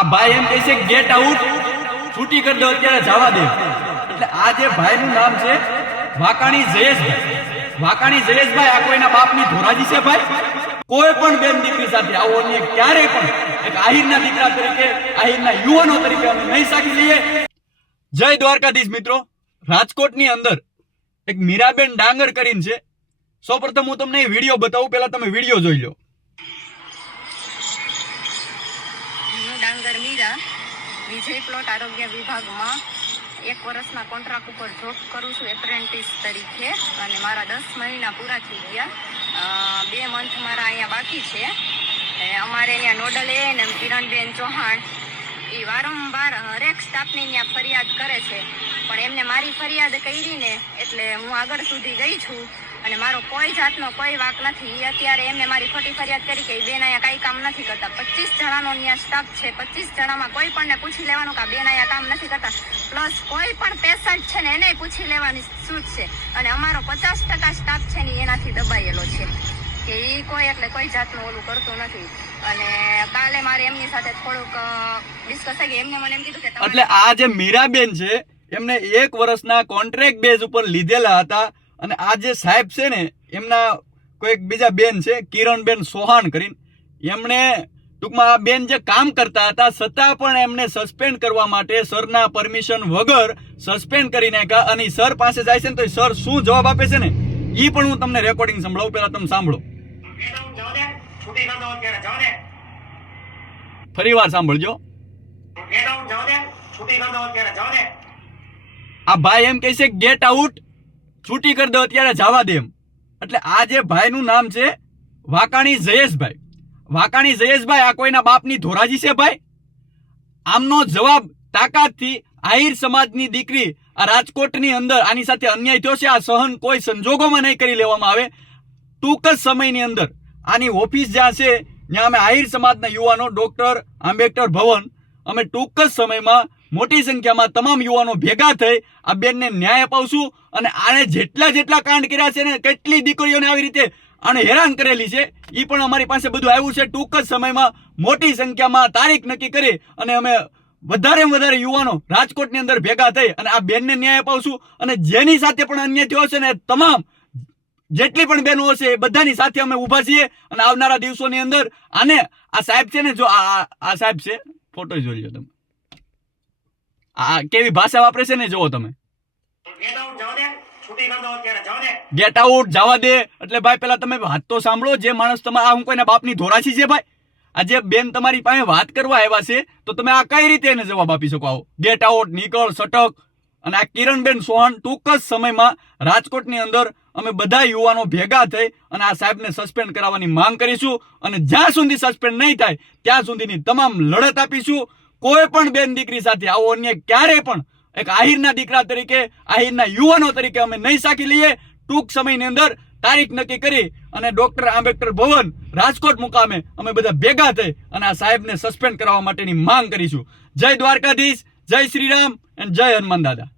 આ ભાઈ એમ કહે છે ગેટ આઉટ, છૂટી કરી દો અત્યારે જવા દે. એટલે આ જે ભાઈનું નામ છે વાકાણી જયેશભાઈ. વાકાણી જયેશભાઈ આ કોઈના બાપની ધોરાજી છે ભાઈ? કોઈ પણ બેન દીકરી સાથે આવો અન્યાય ક્યારેય પણ એક આહિરના દીકરા તરીકે, આહિરના યુવાનો તરીકે અમે નહીં સાકી લઈએ. જય દ્વારકાધીશ મિત્રો. રાજકોટની અંદર એક મીરાબેન ડાંગર કરીને છે. સૌપ્રથમ હું તમને વિડીયો બતાવું, પહેલા તમે વિડીયો જોઈ લો. ડાંગર મીરા વિજય પ્લોટ આરોગ્ય વિભાગમાં 1 વર્ષના કોન્ટ્રાક્ટ ઉપર જોબ કરું છું એપ્રેન્ટિસ તરીકે, અને મારા 10 મહિના પૂરા થઈ ગયા. 2 મંથ મારા અહીંયા બાકી છે. અમારે અહીંયા નોડલ ને કિરણબેન ચૌહાણ એ વારંવાર હરેક સ્ટાફની ત્યાં ફરિયાદ કરે છે, પણ એમને મારી ફરિયાદ કરી ને એટલે હું આગળ સુધી ગઈ છું અને મારો કોઈ જાતનો કોઈ વાક નથી. અત્યારે એમને મારી ખોટી ફરિયાદ કરી કે બેન અહીંયા કાંઈ કામ નથી કરતા. 25 જણાનો ત્યાં સ્ટાફ છે. 25 જણામાં કોઈ પણને પૂછી લેવાનું કે બેન અહીંયા કામ નથી કરતા, પ્લસ કોઈ પણ પેશન્ટ છે ને એને પૂછી લેવાની છૂટ છે. અને અમારો 50% સ્ટાફ છે ને એનાથી દબાયેલો છે કે એ કોઈ એટલે કોઈ જાતનું ઓલું કરતું નથી. અને કાલે મારે એમની સાથે થોડુંક ડિસ્કસ થઈ ગઈ. એમને મને એમ કીધું કે એટલે આ જે મીરાબેન છે એમને 1 વર્ષના કોન્ટ્રાક્ટ બેઝ ઉપર લીધેલા હતા, અને આ જે સાહેબ છે ને એમના કોઈક બીજા બેન છે કિરણબેન ચૌહાણ કરીને, એમણે ટૂંકમાં આ બેન જે કામ કરતા હતા છતાં પણ એમને સસ્પેન્ડ કરવા માટે સરના પરમિશન વગર સસ્પેન્ડ કરી નાખ્યા. અને સર પાસે જાય છે ને તો સર શું જવાબ આપે છે ને એ પણ હું તમને રેકોર્ડિંગ સંભળાવું, પહેલા તમે સાંભળો. ફરી વાર સાંભળજો. આ ભાઈ એમ કહે છે ગેટ આઉટ, છૂટી કરી દો અત્યારે જવા દે એમ. એટલે આ જે ભાઈનું નામ છે વાકાણી જયેશભાઈ. વાકાણી જયેશભાઈ આ કોઈના બાપની ધોરાજી છે ભાઈ? આમનો જવાબ તાકાતથી આહિર સમાજની દીકરી આ રાજકોટની અંદર આની સાથે અન્યાય થયો છે, આ સહન કોઈ સંજોગોમાં નહીં કરી લેવામાં આવે. ટૂંક જ સમયની અંદર આની ઓફિસ જ્યાં છે ત્યાં અમે આહિર સમાજના યુવાનો ડોક્ટર આંબેડકર ભવન અમે ટૂંક જ સમયમાં મોટી સંખ્યામાં તમામ યુવાનો ભેગા થઈ આ બેનને ન્યાય અપાવશું. અને આને જેટલા કાંડ કર્યા છે ને, કેટલી દીકરીઓને આવી રીતે આને હેરાન કરેલી છે એ પણ અમારી પાસે બધું આવ્યું છે. ટૂંક જ સમયમાં મોટી સંખ્યામાં તારીખ નક્કી કરી અને અમે વધારે યુવાનો રાજકોટની અંદર ભેગા થઈ અને આ બેનને ન્યાય અપાવશું. અને જેની સાથે પણ અન્યાય થયો છે ને તમામ જેટલી પણ બહેનો હશે એ બધાની સાથે અમે ઊભા છીએ. અને આવનારા દિવસોની અંદર આને આ સાહેબ છે ને, જો આ સાહેબ છે, ફોટો જોઈ લો તમે, આ કેવી ભાષા વાપરે છે ને જુઓ તમે. ગેટ આઉટ, જવા દે. એટલે ભાઈ પેલા તમે વાત તો સાંભળો. જે માણસ તમારા હું કોઈના બાપની ધોરાશી છે ભાઈ? આ જે બેન તમારી પાસે વાત કરવા આવ્યા છે તો તમે આ કઈ રીતે એને જવાબ આપી શકો? આવો ગેટ આઉટ, નીકળ, સટક. અને આ કિરણબેન ચૌહાણ ટૂંક જ સમયમાં રાજકોટની અંદર અમે બધા યુવાનો ભેગા થઈ અને આ સાહેબને સસ્પેન્ડ કરાવવાની માંગ કરીશું. અને જ્યાં સુધી સસ્પેન્ડ નહીં થાય ત્યાં સુધીની તમામ લડત આપીશું. કોઈ પણ બેન દીકરી સાથે આવો અન્યાય ક્યારેય પણ એક આહિરના દીકરા તરીકે, આહિરના યુવાનો તરીકે અમે નહીં સાકી લઈએ. ટૂંક સમયની અંદર તારીખ નક્કી કરી અને ડોક્ટર આંબેડકર ભવન રાજકોટ મુકામે અમે બધા ભેગા થઈ અને આ સાહેબને સસ્પેન્ડ કરાવવા માટેની માંગ કરીશું. જય દ્વારકાધીશ, જય શ્રીરામ અને જય હનુમાન દાદા.